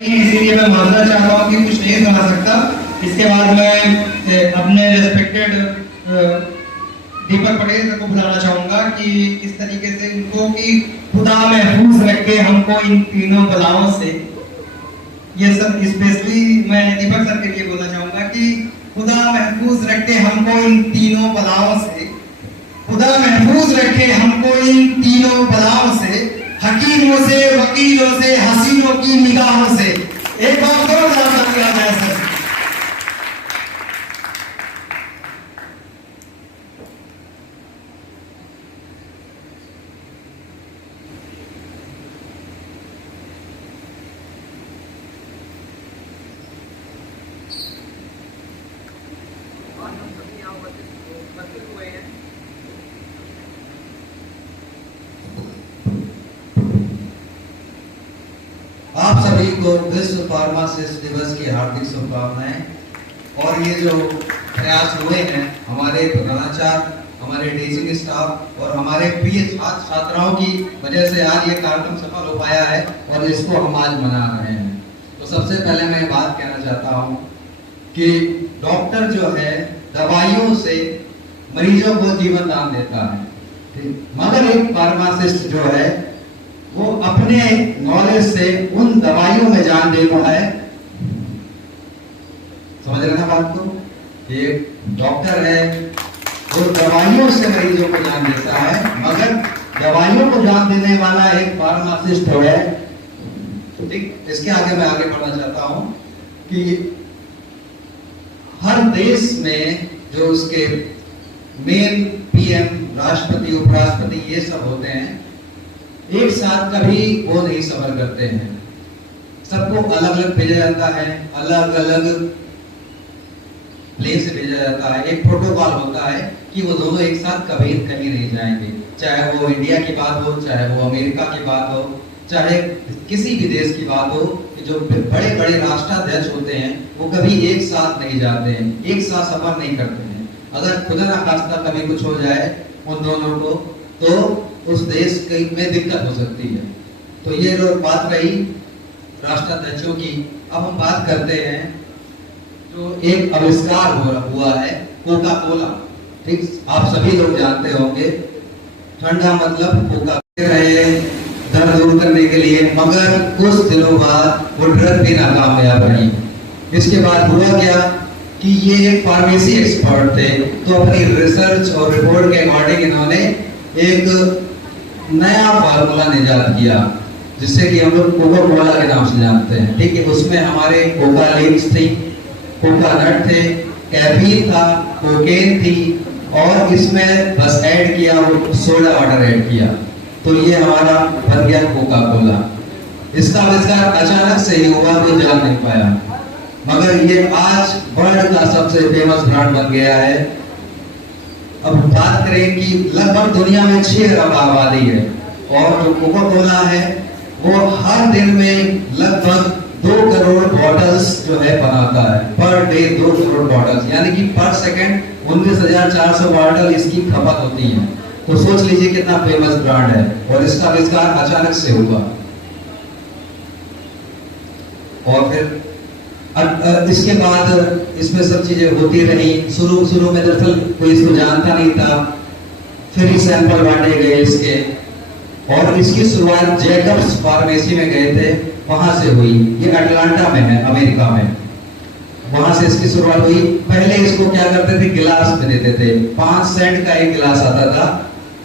इसीलिए मैं मानना चाह रहा हूँ कि कुछ नहीं सुना सकता। इसके बाद मैं अपने रेस्पेक्टेड दीपक पटेल को बुलाना चाहूंगा कि इस तरीके से उनको कि खुदा महफूज रखे हमको इन तीनों बलाओं से। ये सब स्पेशली मैं दीपक सर के लिए बोलना चाहूंगा कि खुदा महफूज रखे हमको इन तीनों बलाओं से, खुदा महफूज रखे हमको इन तीनों बलाओं से, हकीमों से, वकीलों से, हसीनों की निगाहों से। एक बार जोरदार तालियां जाए सर। आप सभी को विश्व फार्मासिस्ट दिवस की हार्दिक शुभकामनाएं। और ये जो प्रयास हुए हैं हमारे प्रधानाचार्य, हमारे टीचिंग स्टाफ और हमारे प्रिय छात्र छात्राओं की वजह से आज ये कार्यक्रम सफल हो पाया है और इसको हम आज मना रहे हैं। तो सबसे पहले मैं बात कहना चाहता हूँ कि डॉक्टर जो है दवाइयों से मरीजों को जीवन दान देता है, मगर एक फार्मासिस्ट जो है वो अपने नॉलेज से उन दवाइयों में जान दे रहा है। समझ रहे हैं बात को? एक डॉक्टर है वो दवाइयों से मरीजों को जान देता है, मगर दवाइयों को जान देने वाला एक फार्मासिस्ट है। ठीक, इसके आगे मैं आगे बढ़ना चाहता हूं कि हर देश में जो उसके मेन पीएम, राष्ट्रपति, उपराष्ट्रपति ये सब होते हैं, एक साथ कभी वो नहीं सफर करते हैं। सबको अलग अलग भेजा जाता है, अलग अलग प्लेन से भेजा जाता है। एक प्रोटोकॉल होता है कि वो दोनों एक साथ कभी कहीं नहीं जाएंगे, चाहे वो इंडिया की बात हो, चाहे वो अमेरिका की बात हो, चाहे किसी भी देश की बात हो। कि जो बड़े बड़े राष्ट्राध्यक्ष होते हैं वो कभी एक साथ नहीं जाते हैं, एक साथ सफर नहीं करते हैं। अगर खुदा ना खास्ता कभी कुछ हो जाए उन दोनों को तो उस देश में दिक्कत हो सकती है। तो ये जो बात रही राष्ट्राध्यक्षों की, अब हम बात करते हैं जो एक आविष्कार हुआ है कोका कोला। ठीक, आप सभी लोग जानते होंगे ठंडा मतलब कोका रहे दर्द दूर करने के लिए, मगर कुछ दिनों बाद वो ड्रग भी नाकामयाब रही। इसके बाद हुआ क्या कि ये एक फार्मेसी एक्सपर्ट थे, तो अपनी रिसर्च और रिपोर्ट के अकॉर्डिंग इन्होंने एक नया फार्मूला निजात किया जिससे कि हम लोग कोका कोला के नाम से जानते हैं। ठीक है, उसमें हमारे कोका लीव्स थी, कोकोनट थे, कैफीन था, कोकेन थी और इसमें बस ऐड किया वो सोडा वाटर ऐड किया, तो ये हमारा बन गया कोका कोला। इसका आविष्कार अचानक से ही हुआ, कोई जान नहीं पाया, मगर ये आज वर्ल्ड का सबसे फेमस ब्रांड बन गया है। अब बात करें कि लगभग दुनिया में 6 अरब आबादी है और जो कोका कोला है वो हर दिन में लगभग 2 करोड़ बॉटल्स जो है बनाता है। पर डे 2 करोड़ बॉटल्स, यानी कि पर सेकंड 19,400 बॉटल इसकी खपत होती है। तो सोच लीजिए कितना फेमस ब्रांड है और इसका आविष्कार अचानक से हुआ। और फिर इसके बाद इसमें सब चीजें होती रही। शुरू में दरअसल कोई इसको जानता नहीं था, फिर ही सैंपल बांटे गए इसके, और इसकी शुरुआत जैकब्स फार्मेसी में गए थे, वहां से हुई। ये अटलांटा में है, अमेरिका में, वहां से इसकी शुरुआत हुई। पहले इसको क्या करते थे, गिलास में देते थे, 5 सेंट का एक गिलास आता था।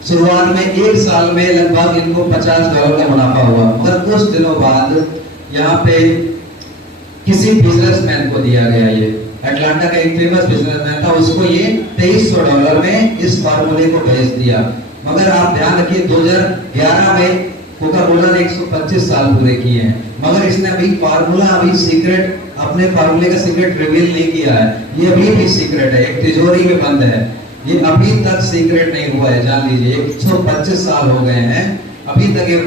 शुरुआत में 1 साल में लगभग इनको $50 का मुनाफा हुआ, मगर कुछ दिनों बाद यहाँ पे किसी बिजनेसमैन को दिया गया, ये अटलांटा का एक फेमस बिजनेसमैन था, उसको ये $2300 में इस फार्मूले को भेज दिया। मगर आप ध्यान रखिए 2011 में कोका कोला ने 125 साल पूरे किए हैं, मगर इसने अभी फार्मूला सीक्रेट, अपने फार्मूले का सीक्रेट रिवील नहीं किया है। ये अभी भी सीक्रेट है, एक तिजोरी में बंद है, ये अभी तक सीक्रेट नहीं हुआ है। जान लीजिए 125 साल हो गए हैं, अभी तक ये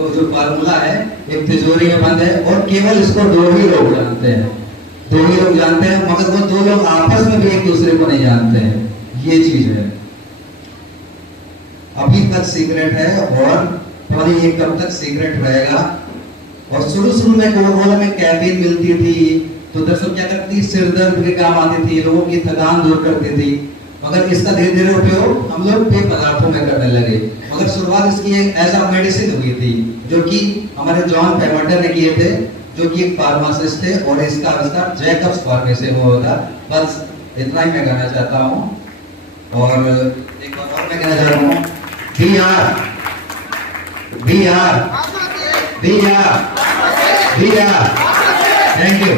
जो फार्मूला है एक तिजोरी में बंद है और केवल इसको 2 ही लोग जानते हैं, 2 ही लोग जानते हैं, मगर वो 2 लोग आपस में भी एक दूसरे को नहीं जानते हैं। ये चीज है, अभी तक सीक्रेट है और ये कब तक सीक्रेट रहेगा और शुरू में कोका-कोला में कैफीन मिलती थी तो दरअसल क्या करती थी, सिर दर्द के काम आती थी, लोगों की थकान दूर करती थी। मगर इसका धीरे धीरे उपयोग हम लोग पेय पदार्थों में करने लगे। मगर शुरुआत इसकी एक एज अ मेडिसिन हुई थी, जो कि हमारे जॉन पेमर्टन ने किए थे, जो कि एक फार्मासिस्ट थे, और इसका आविष्कार जैकब्स फार्मे से हुआ था। बस इतना ही मैं कहना चाहता हूँ। और एक बात और मैं कहना चाह रहा हूँ, बी आर थैंक यू।